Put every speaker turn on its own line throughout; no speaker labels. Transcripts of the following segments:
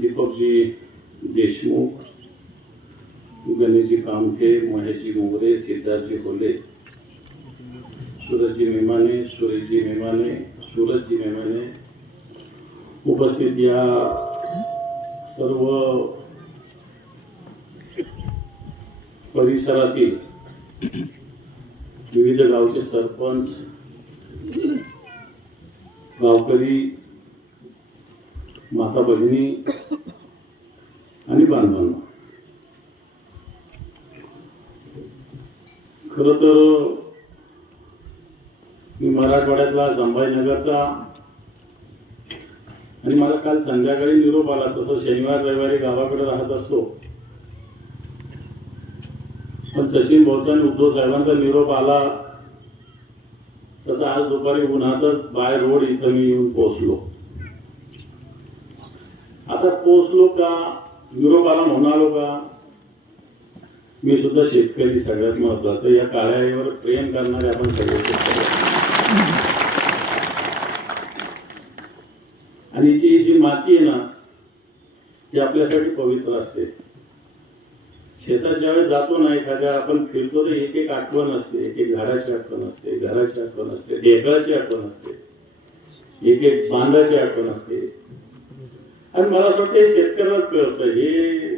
दीपकजी देशमुख गणेश गणेशजी कामठे महेशजी मोगरे सिद्धार्थजी होले सूरजजी मेमाने सुरेशजी मेमाने सूरजजी मेमाने उपस्थित या सर्व परिसरातील विविध गावचे सरपंच, गावकरी माता भगिनी आणि बांधवांना खर तर मी मराठवाड्यातला संभाजीनगरचा आणि मला काल संध्याकाळी निरोप आला तसं शनिवार रविवारी गावाकडे राहत असतो. पण सचिन भाऊचा उद्धव साहेबांचा निरोप आला तसं आज दुपारी उन्हातच बाय रोड इथं मी येऊन पोहोचलो. आता पोचलो का युरोपाला म्हणालो का? मी सुद्धा शेतकरी सगळ्यात महत्वाचं. या कार्यावर प्रेम करणारे आपण सगळे आणि जी जी माती आहे ना ती आपल्यासाठी पवित्र असते. शेतात ज्यावेळेस जातो ना एखाद्या आपण फिरतो तर एक एक आठवण असते एक एक घराची आठवण असते घराची आठवण असते ढेकळाची आठवण असते एक एक बांधाची आठवण असते. आणि मला असं वाटतं हे शेतकऱ्यालाच कळतं. हे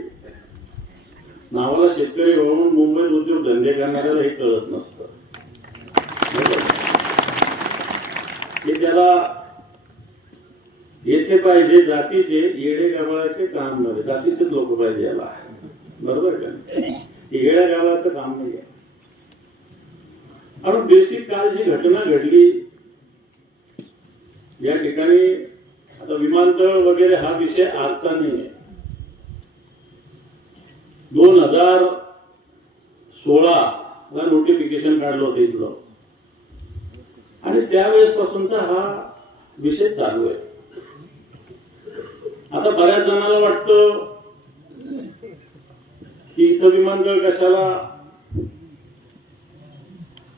नावाला शेतकरी म्हणून मुंबईत उद्योग धंदे करणाऱ्याला हे कळत नसतं. हे त्याला येथे पाहिजे जातीचे येडे गबाळाचे काम नव्हे जातीचेच लोक पाहिजे याला. बरोबर का येड्या गावाचं काम नाही आहे. आणि बेसिक काल जी घटना घडली. या ठिकाणी विमानतळ वगैरे हा विषय आजचा नाही आहे दोन हजार सोळा ला नोटिफिकेशन काढलं होतं इथलं. आणि त्यावेळेस पासूनचा हा विषय चालू आहे. आता बऱ्याच जणांना वाटतं की इथं विमानतळ कशाला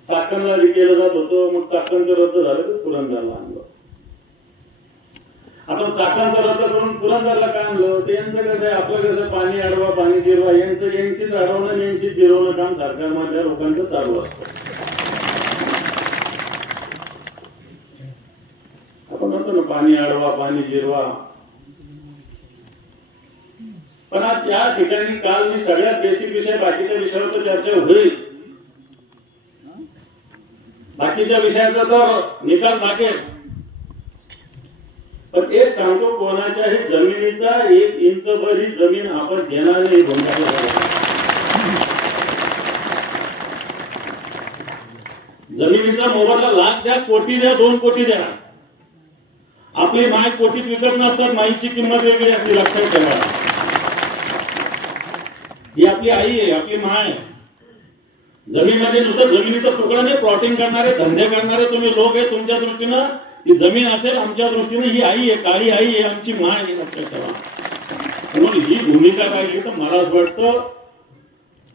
चाकणला केलं जात होतं मग चाकणचं रद्द झालं तर पुरंदरला आणलं. आपण चाकांचा रद्द करून पुरंदरला काय आणलं? ते यांचं कसं आहे आपलं कसं पाणी अडवा पाणी जिरवा यांचं यांचीच अडवणं यांची जिरवणं काम सरकारमधल्या लोकांचं चालू असतं. आपण म्हणतो ना पाणी अडवा पाणी जिरवा. पण आज या ठिकाणी काल मी सगळ्यात बेसिक विषय बाकीच्या विषयावर तर चर्चा होईल. बाकीच्या विषयाचा तर निकाल बाकी आहे. पण एक सांगतो कोणाच्याही जमिनीचा एक इंच भर ही जमीन आपण घेणार नाही जमिनीचा मोबदला लाख द्या कोटी द्या दोन कोटी द्या. आपली माय कोटीत विकत नसतात माईची किंमत वेगळी असते लक्षात ठेवा. ही आपली आई आहे आपली माय जमीन मध्ये नुसतं जमिनीचा तुकडा नाही प्लॉटिंग करणारे धंदे करणारे तुम्ही लोक आहे तुमच्या दृष्टीनं ही जमीन असेल आमच्या दृष्टीने ही आई आहे काळी आई आहे आमची माय आहे. लक्षात ठेवा म्हणून ही भूमिका पाहिजे तर मला असं वाटतं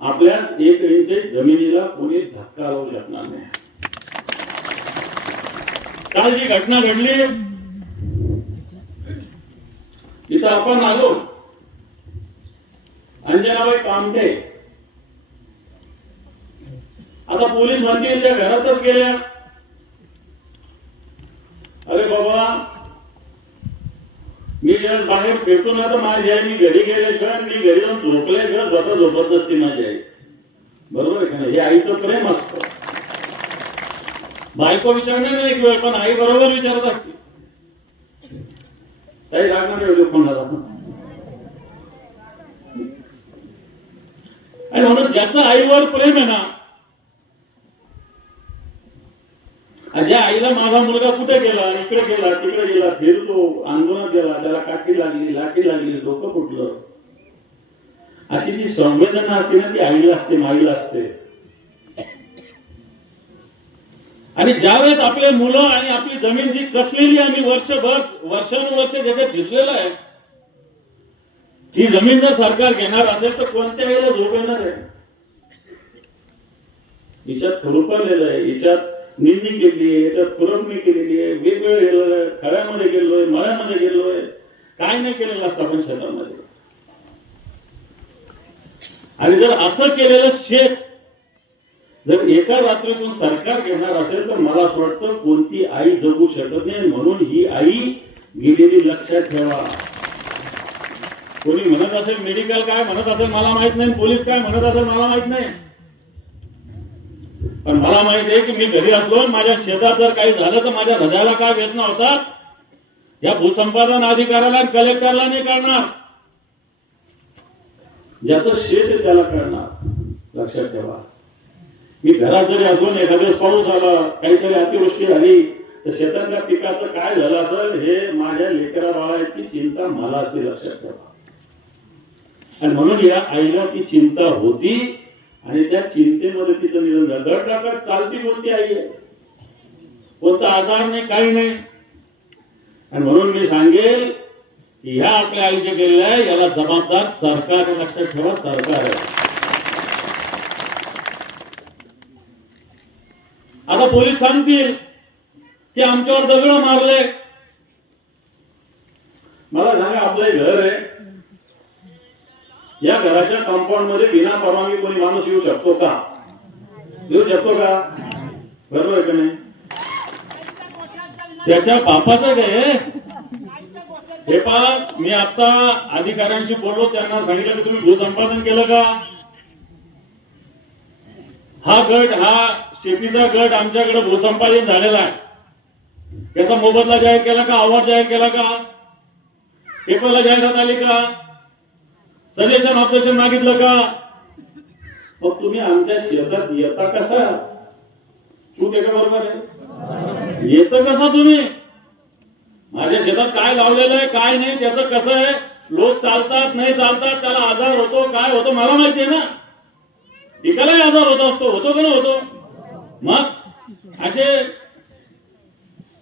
आपल्या एक इंच जमिनीला कोणी धक्का लावू शकणार नाही. काल जी घटना घडली तिथं आपण आलो. अंजनाबाई कामटे आता पोलीस म्हणतील त्या घरातच गेल्या. अरे बाबा मी जेव्हा बाहेर फिरतो ना तर माझी आई मी घरी गेल्याशिवाय मी घरी जाऊन झोपल्याशिवाय स्वतः झोपत असते माझी आई. बरोबर आहे का नाही? हे आईचं प्रेम असतं. बायको विचारणार नाही एक वेळ पण आई बरोबर विचारत असते. काही रागमध्ये कोणाला आणि म्हणून ज्याचं आईवर प्रेम आहे ना आणि ज्या आईला माझा मुलगा कुठे गेला? इकडे गेला तिकडे गेला फिरतो आंदोलनात गेला त्याला काठी लागली लाठी लागली डोकं फुटलं. अशी जी संवेदना असते ना ती आईला असते माईला असते. आणि ज्यावेळेस आपले मुलं आणि आपली जमीन जी कसलेली आम्ही वर्षभर वर्षानुवर्ष ज्याच्यात झिजलेलं आहे ती जमीन जर सरकार घेणार असेल तर कोणत्या वेळेला झोप येणार आहे? हिच्यात खुरपलेलं आहे हिच्यात निंदी केली आहे याच्यात खुरपणी केलेली आहे वेगवेगळं गेलोय खळ्यामध्ये गेलोय मळ्यामध्ये गेलोय काय नाही केलेलं असतं आपण शेतामध्ये आणि जर असं केलेलं शेत जर एका रात्रीतून सरकार घेणार असेल तर मला असं वाटतं कोणती आई जगू शकत नाही म्हणून ही आई गेलेली लक्षात ठेवा. कोणी म्हणत असेल मेडिकल काय म्हणत असेल मला माहीत नाही पोलीस काय म्हणत असेल मला माहीत नाही. पण मला माहीत आहे की मी घरी असलो माझ्या शेतात जर काही झालं तर माझ्या हृदयाला काय वेदना होतात या भूसंपादन अधिकाऱ्याला कलेक्टरला नाही करणार ज्याचं शेत त्याला करणार लक्षात ठेवा. मी घरात जरी अजून एखाद्या पाऊस आला काहीतरी अतिवृष्टी झाली तर शेतातल्या पिकाचं काय झालं असेल हे माझ्या लेकरा बाळाची चिंता मला असते लक्षात ठेवा. आणि म्हणून या आईला ती चिंता होती आणि त्या चिंतेमध्ये तिचं निधन झालं दर टाकत चालती कोणती आई आहे? कोणता आजार नाही काही नाही. आणि म्हणून मी सांगेल की ह्या आपल्या आईचे केलेलं आहे याला जबाबदार सरकार लक्षात ठेवा सरकार आहे. आता पोलीस सांगतील की आमच्यावर दगड मारले. मला सांगा आपलं घर आहे. या घराच्या कंपाऊंडमध्ये बिना परवानगी कोणी माणूस येऊ शकतो का? येऊ शकतो का? बरोबर आहे का नाही? त्याच्या बापाचं काय हे पास मी आता अधिकाऱ्यांशी बोललो त्यांना सांगितलं की तुम्ही भूसंपादन केलं का? हा गट हा शेतीचा गट आमच्याकडे भूसंपादन झालेला आहे. त्याचा मोबदला जाहीर केला का? आवाज जाहीर केला का? पेपरला जाहिरात आली का? सजेशन ऑपरेशन मागितलं का? मग तुम्ही आमच्या शेतात येता कसा? चूक आहे का बरोबर आहे येत कसा तुम्ही? माझ्या शेतात काय लावलेलं आहे काय नाही त्याचं कसं आहे? लोक चालतात नाही चालतात त्याला आजार होतो काय होतो मला माहिती आहे ना. पिकालाही आजार होत असतो होतो का नाही होतो? मग असे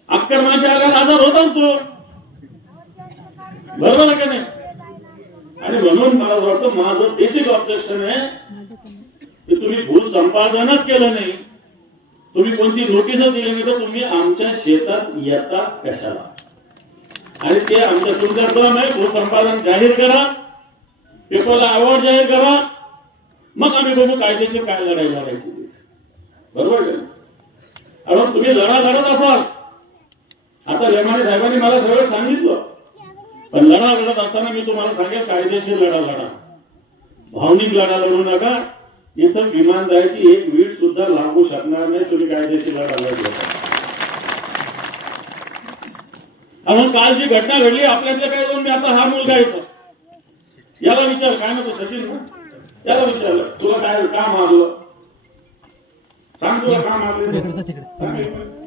अक्करमाशी आल्यावर आजार होत असतो बरोबर का नाही? आणि म्हणून मला असं वाटतं माझं बेसिक ऑब्जेक्शन आहे की तुम्ही भूत संपादनच केलं नाही. तुम्ही कोणती नोटीस दिली नाही तर तुम्ही आमच्या शेतात येता कशाला? आणि ते आमच्या तुमच्या क्रम आहे भूत संपादन जाहीर करा. पेपरला अवॉर्ड जाहीर करा. मग आम्ही बघू कायदेशीर काय लढाई लढायची. बरोबर का तुम्ही लढा लढत असाल. आता लेमाने साहेबांनी मला सगळं सांगितलं. पण लढा लढत असताना मी तुम्हाला सांगेल कायदेशीर लढा लढा. भावनिक लढा लढू नका. इथं विमान जायची एक वीट सुद्धा लागू शकणार नाही तुम्ही कायदेशीर लढा लढला काल जी घटना घडली आपल्यातल्या काही दोन मी आता हा मुलगा येतो याला विचार काय नको सचिन? याला विचारलं तुला काय का मारलं सांग तुला का मारलं सांग सांग. का मारलं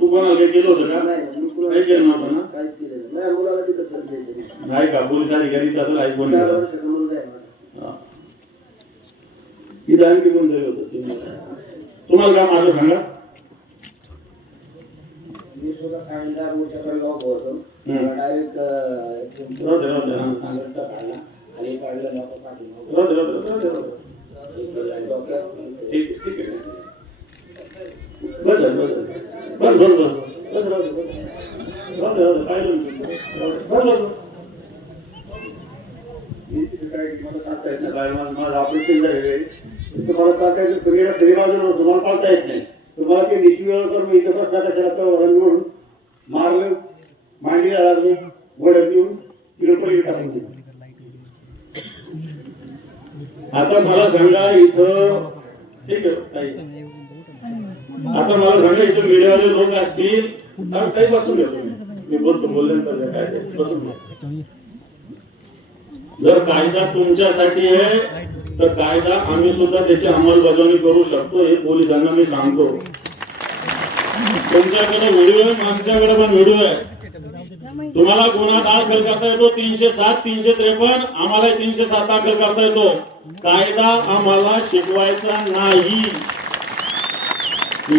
तू कोणाला काही केलं होतं का
नाही
काही केलं नव्हतं ना
नाही.
का पोलीस अधिकारी तसं ऐकून
चार
इथं आणखी कोण जाईल होतं तुम्हाला काय माझं सांगा
मी सुद्धा सांगितलं मोठ्याकडे लॉक होतो डायरेक्ट आणि पाठी डॉक्टर
ठीक ठीक आहे. बरं बरं झालं. राहू पाहिलं काय मला सांगता येत नाही. काय माझं ऑपरेशन झालेलं आहे. तुम्हाला सांगता येत तुम्ही याला तुम्हाला पाळता येत नाही. तुम्हाला ते निशी वेळ मी इथं बसला कशाला वरण घेऊन मारलं. मांडीला लागले. गोड्यात येऊन टाकून दिलं. आता मला सांगा इथं ठीक आहे आता मला सांगा इथं मीडियावाले लोक असतील काही बसून घ्या तुम्ही. मी बोलतो बोलल्यानंतर काय बसून जर कायदा तुमच्यासाठी आहे तर कायदा आम्ही सुद्धा त्याची अंमलबजावणी करू शकतो हे पोलिसांना मी सांगतो. तुमच्याकडे व्हिडिओ आहे माझ्याकडे पण व्हिडिओ आहे. तुम्हाला गुन्हा दाखल करता येतो? तीनशे सात तीनशे त्रेपन्न आम्हाला तीनशे सात दाखल करता येतो. कायदा आम्हाला शिकवायचा नाही.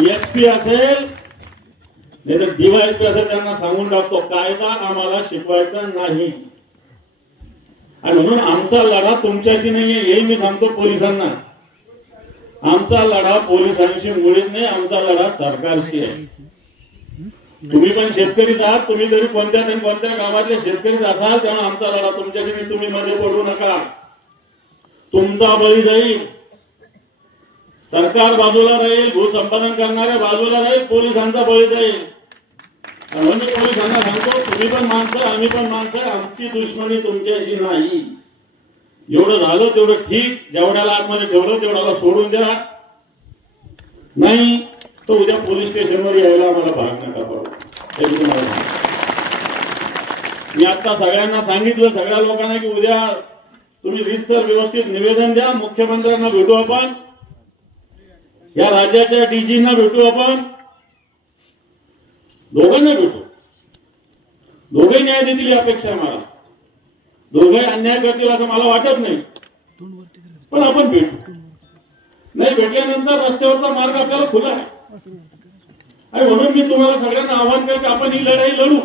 एस पी असेल नाही तर डीवायएसपी असेल त्यांना सांगून टाकतो कायदा आम्हाला शिकवायचा नाही. आणि म्हणून आमचा लढा तुमच्याशी नाहीये हे मी सांगतो पोलिसांना. आमचा लढा पोलिसांशी मुळीच नाही आमचा लढा सरकारशी आहे. तुम्ही पण शेतकरीच आहात तुम्ही जरी कोणत्या नाही कोणत्या गावातले शेतकरीच असाल त्यामुळे आमचा लढा तुमच्याशी तुम्ही मध्ये पडू नका. तुमचा बळी जाईल. सरकार बाजूला राहील भूसंपादन करणाऱ्या बाजूला राहील पोलिसांचा बळी जाईल. आणि म्हणून पोलिसांना सांगतो तुम्ही पण माणसं आम्ही पण माणसं आमची दुश्मनी तुमच्याशी नाही. एवढं झालं तेवढं ठीक जेवढ्याला आतमध्ये ठेवलं तेवढ्याला सोडून द्या. नाही तो उद्या पोलीस स्टेशनवर यायला आम्हाला भाग नका पाहू मी आता सगळ्यांना सांगितलं सगळ्या लोकांना की उद्या तुम्ही रीतसर व्यवस्थित निवेदन द्या मुख्यमंत्र्यांना भेटू आपण या राज्याच्या डीजींना भेटू आपण दोघांना भेटू. दोघे न्याय देतील ही अपेक्षा आहे मला. दोघे अन्याय करतील असं मला वाटत नाही. पण आपण भेटू. नाही भेटल्यानंतर रस्त्यावरचा मार्ग आपल्याला खुला आहे. आणि म्हणून मी तुम्हाला सगळ्यांना आव्हान करेन की आपण ही लढाई लढू.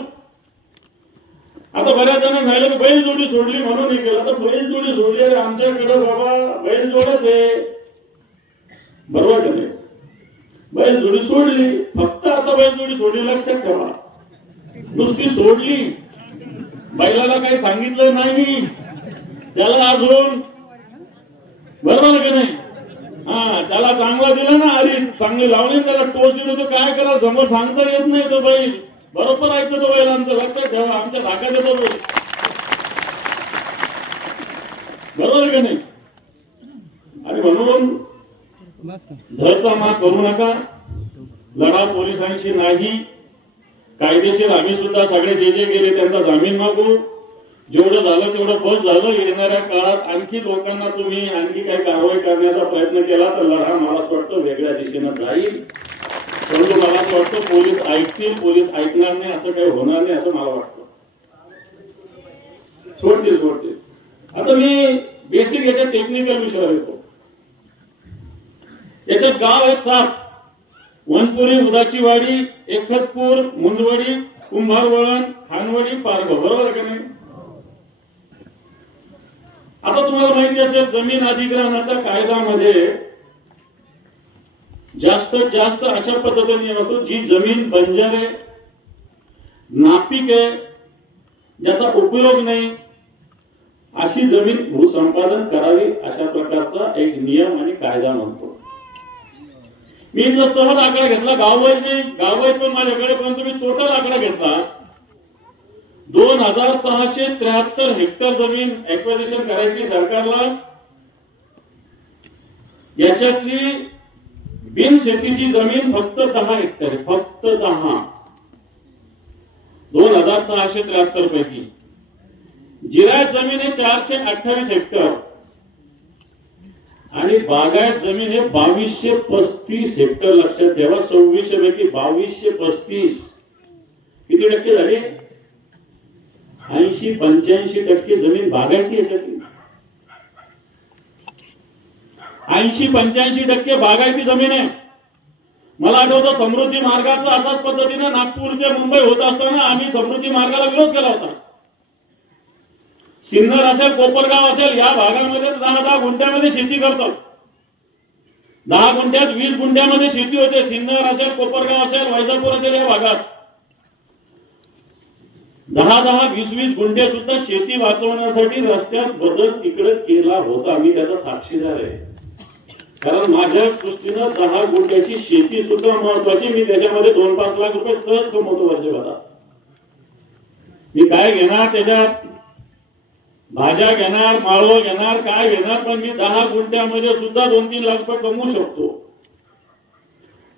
आता बऱ्याच जण झालं की बैल जोडी सोडली म्हणून हे केलं. तर बैल जोडी सोडली अरे आमच्याकडे बाबा बैल जोडच आहे. बरोबर का नाही बैल जोडी सोडली. फक्त आता बैल जोडी सोडली लक्षात ठेवा. नुसती सोडली. बैलाला काही सांगितलं नाही. त्याला अजून बरोबर का नाही? हा त्याला चांगला दिला ना अरे चांगली लावली त्याला टोच दिली तर काय करा समोर सांगता येत नाही तो बैल बरोबर ऐकतो तो बैल आमचं लक्षात ठेवा आमच्या धाकात येतो तो बरोबर का नाही? आणि म्हणून धरचा माग करू नका. लढा पोलिसांशी नाही. कायदेशीर आम्ही सुद्धा सगळे जे जे गेले त्यांचा जामीन मागू. जेवढं झालं तेवढं बस झालं येणाऱ्या काळात आणखी लोकांना तुम्ही आणखी काही कारवाई करण्याचा प्रयत्न केला तर लढा मला असं वाटतं वेगळ्या दिशेनं जाईल. परंतु मला असं वाटतं पोलीस ऐकतील पोलीस ऐकणार नाही असं काही होणार नाही असं मला वाटतं. सोडतील सोडतील. आता मी बेसिक याच्या टेक्निकल विषयावर येतो. याच्यात गाव आहेत सात. वनपुरी उदाची वाडी एकतपूर मुंदवडी कुंभारवळण खानवडी पारगाव. बरोबर का नाही? आता तुम्हाला माहिती असेल जमीन अधिग्रहणाच्या कायद्यामध्ये जास्त जास्त अशा पद्धतीने होतो जी जमीन बंजर आहे नापीक आहे ज्याचा उपयोग नाही अशी जमीन भूसंपादन करावी अशा प्रकारचा एक नियम आणि कायदा म्हणतो. मी जर सहज आकडा घेतला गाववाईज नाही गाववाईज पण माझ्याकडे परंतु मी टोटल आकडा घेतला. दोन हजार सहाशे त्र्याहत्तर हेक्टर जमीन एक्वायझेशन करायची सरकारला. याच्यातली बिनशेतीची जमीन फक्त दहा हेक्टर आहे फक्त दहा. दोन हजार सहाशे त्र्याहत्तर पैकी. जिरायत जमीन आहे चारशे अठ्ठावीस हेक्टर. आणि बागायत जमीन हे बावीसशे पस्तीस हेक्टर. लक्षात ठेवा सव्वीसशे पैकी बावीसशे पस्तीस. किती टक्के झाले? ऐंशी पंच्याऐंशी टक्के जमीन बागायती याच्यातली ऐंशी पंच्याऐंशी टक्के बागायती जमीन आहे. मला आठवतं समृद्धी मार्गाचा असाच पद्धतीने नागपूर ते मुंबई होत असताना आम्ही समृद्धी मार्गाला विरोध केला होता. सिन्नर असेल कोपरगाव असेल या भागामध्ये दहा दहा गुंठ्यामध्ये शेती करतात दहा गुंठ्यात वीस गुंठ्यामध्ये शेती होते. सिन्नर असेल कोपरगाव असेल वैजापूर असेल या भागात. दहा दहा वीस वीस गुंठे सुद्धा शेती वाचवण्यासाठी रस्त्यात बदल तिकडे केला होता. मी त्याचा साक्षीदार आहे. कारण माझ्या दृष्टीनं दहा गुंठ्याची शेती सुद्धा महत्वाची. मी त्याच्यामध्ये दोन पाच लाख रुपये सहज कमवतो वर्षभरात मी काय घेणार त्याच्यात? भाज्या घेणार माळव घेणार काय घेणार? पण मी दहा गुंठ्यामध्ये सुद्धा दोन तीन लाख रुपये कमवू शकतो.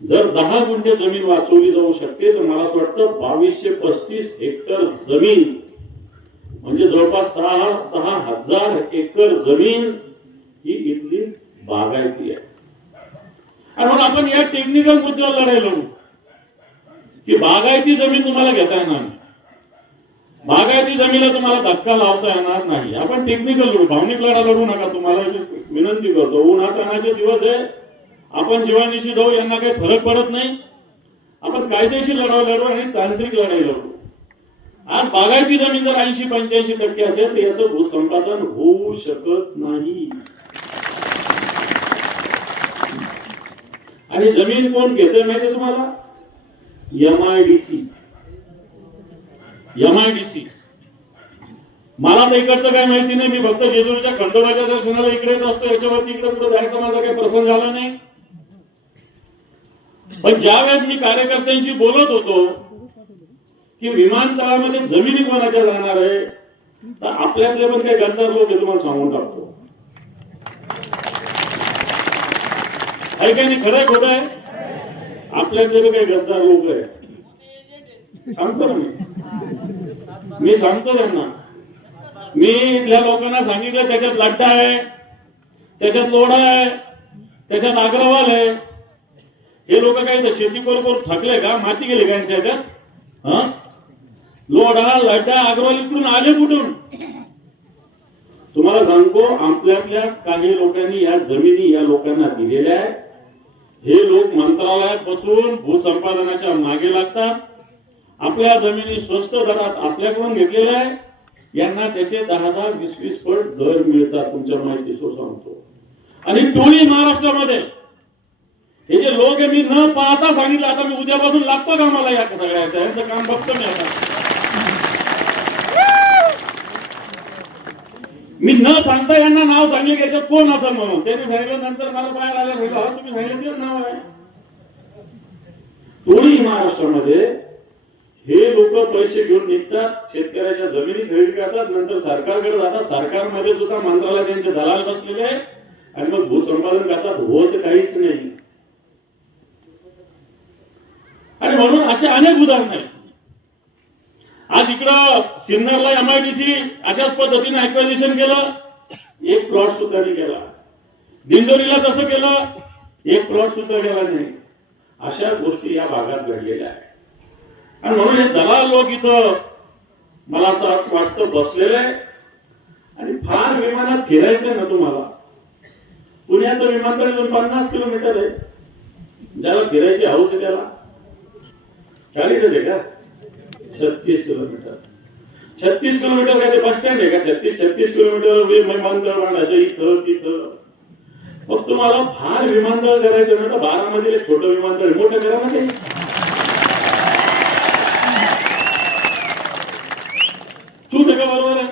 जर दहा गुंठे जमीन वाचवली जाऊ शकते तर मला असं वाटतं बावीसशे पस्तीस हेक्टर जमीन म्हणजे जवळपास सहा सहा हजार एकर जमीन ही इथली बागायती आहे. आणि मग आपण या टेक्निकल मुद्द्यावर लढाई की बागायती जमीन तुम्हाला घेता येणार नाही. बागायती जमीनला तुम्हाला धक्का लावता येणार नाही. आपण टेक्निकल लढू भावनिक लढा लढू नका. तुम्हाला विनंती करतो उन्हातानाचे दिवस आहे. आपण जीवानिशी जाऊ यांना काही फरक पडत नाही. आपण कायदेशीर लढाई लढू आणि तांत्रिक लढाई लढू. आज बागायती जमीन जर ऐंशी पंच्याऐंशी टक्के असेल तर याचं भूसंपादन होऊ शकत नाही. आणि जमीन कोण घेतोय माहिती तुम्हाला? एमआयडीसी एमआयडीसी मला तर इकडचं काय माहिती नाही. मी फक्त जेजुरीच्या खंडोबाच्या दर्शनाला इकडे असतो. याच्यावरती इकडे पुढे जायचं माझा काही प्रसंग झाला नाही. पण ज्या वेळेस मी कार्यकर्त्यांशी बोलत होतो की विमानतळामध्ये जमिनी कोणाच्या जाणार आहे तर आपल्यातले पण काही गद्दार लोक तुम्हाला सांगून टाकतो. आहे काही नाही? खरंय खोटं आहे? आपल्यातले बी काही गद्दार लोक आहे सांगतो ना मी. मी सांगतो त्यांना. मी इथल्या लोकांना सांगितलं त्याच्यात लड्डा आहे त्याच्यात लोढा आहे त्याच्यात अग्रवाल आहे. हे लोक काय शेती बरोबर थकले का? माती गेली का यांच्या ह्याच्यात हा? लोढा लड्डा अग्रवाल इकडून आले कुठून? तुम्हाला सांगतो आपल्यातल्या काही लोकांनी या जमिनी या लोकांना दिलेल्या आहेत. हे लोक मंत्रालयात बसून भूसंपादनाच्या मागे लागतात. आपल्या जमिनी स्वस्त दरात आपल्याकडून घेतलेल्या आहे यांना त्याचे दहा दहा वीस वीस पट दर मिळतात तुमच्या माहितीसो सांगतो. आणि टोळी महाराष्ट्रामध्ये हे जे लोक आहे मी न पाहता सांगितलं आता मी उद्यापासून लागतो का मला या सगळ्याचं यांचं काम बघतो मी आता. मी न सांगता यांना नाव सांगले की याच्यात कोण असं म्हणून? त्यांनी सांगितलं नंतर मला बाहेर आल्या म्हटलं तुम्ही सांगितलं नाव आहे. टोळी महाराष्ट्रामध्ये हे लोक पैसे घेऊन निघतात शेतकऱ्याच्या जमिनी खरेदी करतात नंतर सरकारकडे जातात. सरकारमध्ये सुद्धा मंत्रालय त्यांचे दलाल बसलेले आहेत. आणि मग भूसंपादन करतात. होत काहीच नाही. आणि म्हणून असे अनेक उदाहरण आहेत. आज इकडं सिन्नरला एमआयडीसी अशाच पद्धतीने ऍक्वेजिशन केलं एक प्लॉट सुद्धा नाही केला दिंडोरीला तसं केलं एक प्लॉट सुद्धा केला नाही. अशा गोष्टी या भागात घडलेल्या आहेत. आणि म्हणून हे दलाल लोक इथं मला असं वाटतं बसलेले आहे आणि फार विमानात फिरायचंय ना तुम्हाला. पुण्याचं विमानतळ पन्नास किलोमीटर आहे. ज्याला फिरायची हौस आहे त्याला. चाळीस आहे का? छत्तीस किलोमीटर. छत्तीस किलोमीटर काय ते बस स्टँड आहे का? छत्तीस छत्तीस किलोमीटर विमानतळ बांधायचं इथं तिथं. मग तुम्हाला फार विमानतळ करायचं ना बारा मधील एक छोटं विमानतळ मोठं करा ना ते. का बरोबर आहे?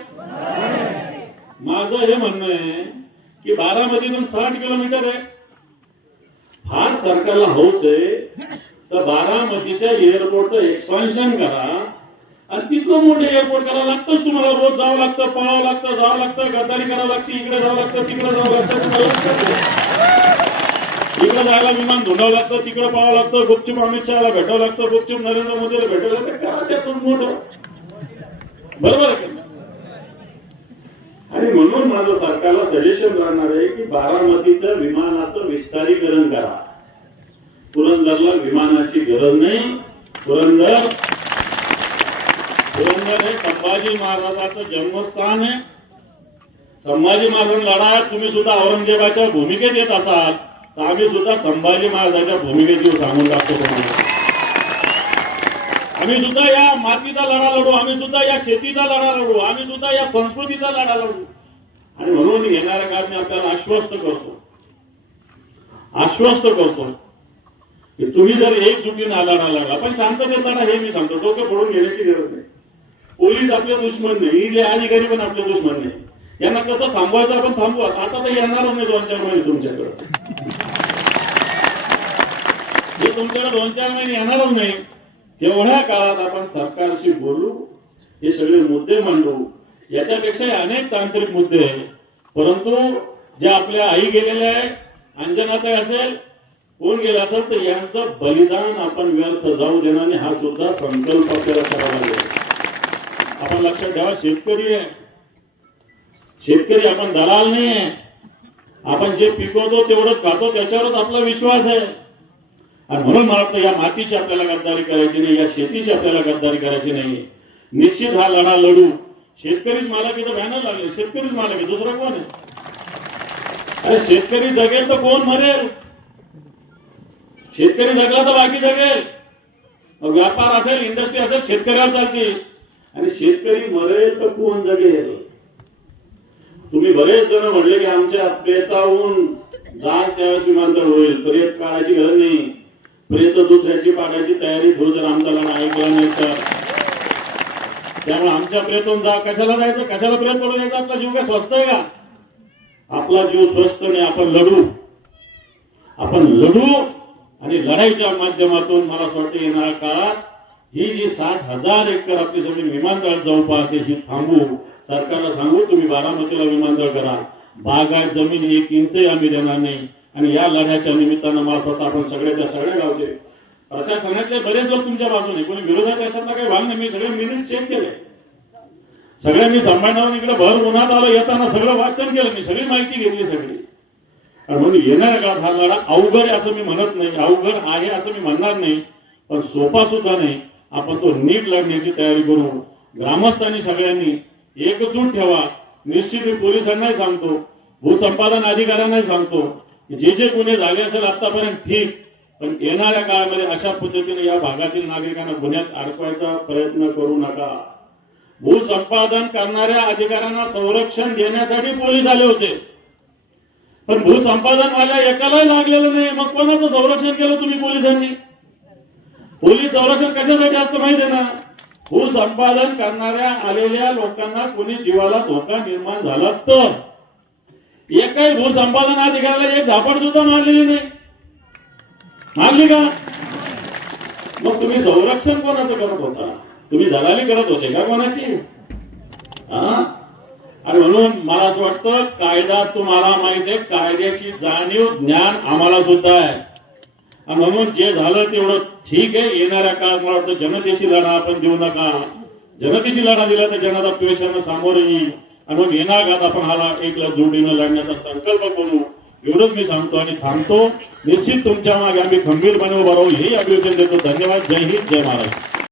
माझं हे म्हणणं आहे की बारामतीतून साठ किलोमीटर आहे. फार सरकारला हौस आहे. तर बारामतीच्या एअरपोर्टचं एक्सपान्शन करा. आणि तिथं मोठं एअरपोर्ट करावं लागतंच तुम्हाला. रोज जावं लागतं पळावं लागतं जावं लागतं गद्दारी करावं लागते इकडे जावं लागतं तिकडे जावं लागतं इकडे जायला विमान धुंडावं लागतं तिकडे पळावं लागतं गुपचूप अमित शहाला भेटावं लागतं गुपचूप नरेंद्र मोदीला भेटावं लागतं. करा त्यातून मोठं? बरोबर आहे आणि म्हणून माझं सरकारला सजेशन राहणार आहे की बारामतीचं विमानाचं विस्तारीकरण करा. पुरंदरला विमानाची गरज नाही. पुरंदर पुरंदर हे संभाजी महाराजाचं जन्मस्थान आहे. संभाजी महाराज लढा तुम्ही सुद्धा औरंगजेबाच्या भूमिकेत येत असाल. तर आम्ही सुद्धा संभाजी महाराजाच्या भूमिकेत येऊ सांगून टाकतो तुम्हाला. आम्ही सुद्धा या मातीचा लढा लढू आम्ही सुद्धा या शेतीचा लढा लढू आम्ही सुद्धा या संस्कृतीचा लढा लढू. आणि म्हणून येणाऱ्या काळात मी आपल्याला आश्वस्त करतो. आश्वस्त करतो. तुम्ही जर एक चुकीना आला ना लागला पण शांत देताना हे मी सांगतो डोकं फोडून घेण्याची गरज नाही. पोलीस आपले दुश्मन नाही इथले अधिकारी पण आपले दुश्मन नाही. यांना कसं थांबवायचं आपण थांबवा आता तर येणारच नाही दोन चार महिने तुमच्याकडे. हे तुमच्याकडे दोन चार महिने येणारच नाही तेवढ्या काळात आपण सरकारशी बोलू हे सगळे मुद्दे मांडू. याच्यापेक्षाही अनेक तांत्रिक मुद्दे आहेत. परंतु जे आपल्या आई गेलेल्या आहे अंजनाताई असेल कोण गेला असेल तर यांचं बलिदान आपण व्यर्थ जाऊ देणार नाही हा सुद्धा संकल्प आपल्याला करावा लागेल. आपण लक्षात ठेवा शेतकरी आहे. शेतकरी आपण दलाल नाही आहे. आपण जे पिकवतो तेवढंच खातो त्याच्यावरच आपला विश्वास आहे. आणि म्हणून मला वाटतं या मातीची आपल्याला गद्दारी करायची नाही या शेतीची आपल्याला गद्दारी करायची नाही. निश्चित हा लढा लढू. शेतकरीच मालक इथं बॅनर लागले. शेतकरीच मालक आहे दुसरा कोण आहे? अरे शेतकरी जगेल तर कोण मरेल? शेतकरी जगला तर बाकी जगेल व्यापार असेल इंडस्ट्री असेल शेतकऱ्याला चालते. आणि शेतकरी मरेल तर कोण जगेल? तुम्ही बरेच जण म्हणले की आमच्या पेताहून जाल त्यावेळेस विमानतळ होईल. पर्यत काढायची गरज नाही. पर्यंत दुसऱ्याची पाडायची तयारी ठेवू जर आमचा ऐकला नाही तर. त्यामुळे आमच्या प्रयत्न जा. कशाला जायचं? कशाला प्रयत्न पडून यायचा? आपला जीव काय स्वस्त आहे का? आपला जीव स्वस्त नाही. आपण लढू. आपण लढू. आणि लढाईच्या माध्यमातून मला असं वाटतं येणाऱ्या काळात ही जी सात हजार एकर आपली जमीन विमानतळात जाऊ पाहते ही थांबू. सरकारला सांगू तुम्ही बारामतीला विमानतळ करा. बागायत जमीन एक इंचही आम्ही देणार नाही. आणि या लढ्याच्या निमित्तानं मला स्वतः आपण सगळ्याच्या सगळ्या गावचे. प्रशासनातले बरेच लोक तुमच्या बाजूने. कोणी विरोधात याच्यातला काही भाग नाही. मी सगळे मिनिट चेक केले. सगळ्यांनी सांभाळणार इकडे भर उन्हात आलं येताना सगळं वाचन केलं. मी सगळी माहिती घेतली सगळी. म्हणून येणाऱ्या काळात हा लढा अवघड असं मी म्हणत नाही अवघड आहे असं मी म्हणणार नाही पण सोपा सुद्धा नाही. आपण तो नीट लढण्याची तयारी करू. ग्रामस्थांनी सगळ्यांनी एकजूट ठेवा. निश्चित मी पोलिसांनाही सांगतो भूसंपादन अधिकाऱ्यांनाही सांगतो जे जे गुन्हे झाले असेल आतापर्यंत ठीक पण येणाऱ्या काळामध्ये अशा पद्धतीने या भागातील नागरिकांना गुन्ह्यात अडकवायचा प्रयत्न करू नका. भूसंपादन करणाऱ्या अधिकाऱ्यांना संरक्षण देण्यासाठी पोलीस आले होते. पण भूसंपादनवाल्या एकालाही लागलेलं नाही. मग कोणाचं संरक्षण केलं तुम्ही पोलिसांनी? पोलीस संरक्षण कशासाठी असतं माहिती आहे ना भूसंपादन करणाऱ्या आलेल्या लोकांना कोणी जीवाला धोका निर्माण झाला तर? एकही भूसंपादन अधिकाऱ्याला एक झापड सुद्धा मारलेली नाही. मारली का? मग तुम्ही संरक्षण कोणाचं करत होता? तुम्ही दलाली करत होते का कोणाची? हा? आणि म्हणून मला असं वाटतं कायदा तुम्हाला माहीत आहे कायद्याची जाणीव ज्ञान आम्हाला सुद्धा आहे. आणि म्हणून जे झालं तेवढं ठीक आहे. येणाऱ्या काळात मला वाटतं जनतेशी लढा आपण देऊ नका. जनतेशी लढा दिला तर जनता द्वेषानं सामोरं येईल. आणि मग येणार काळात आपण हाला एकला जोडीनं लढण्याचा संकल्प करू. एवढंच मी सांगतो आणि थांबतो. निश्चित तुमच्या मागे आम्ही खंबीरपणे उभा राहू. हेही अभिवचन देतो. धन्यवाद. जय हिंद. जय महाराष्ट्र.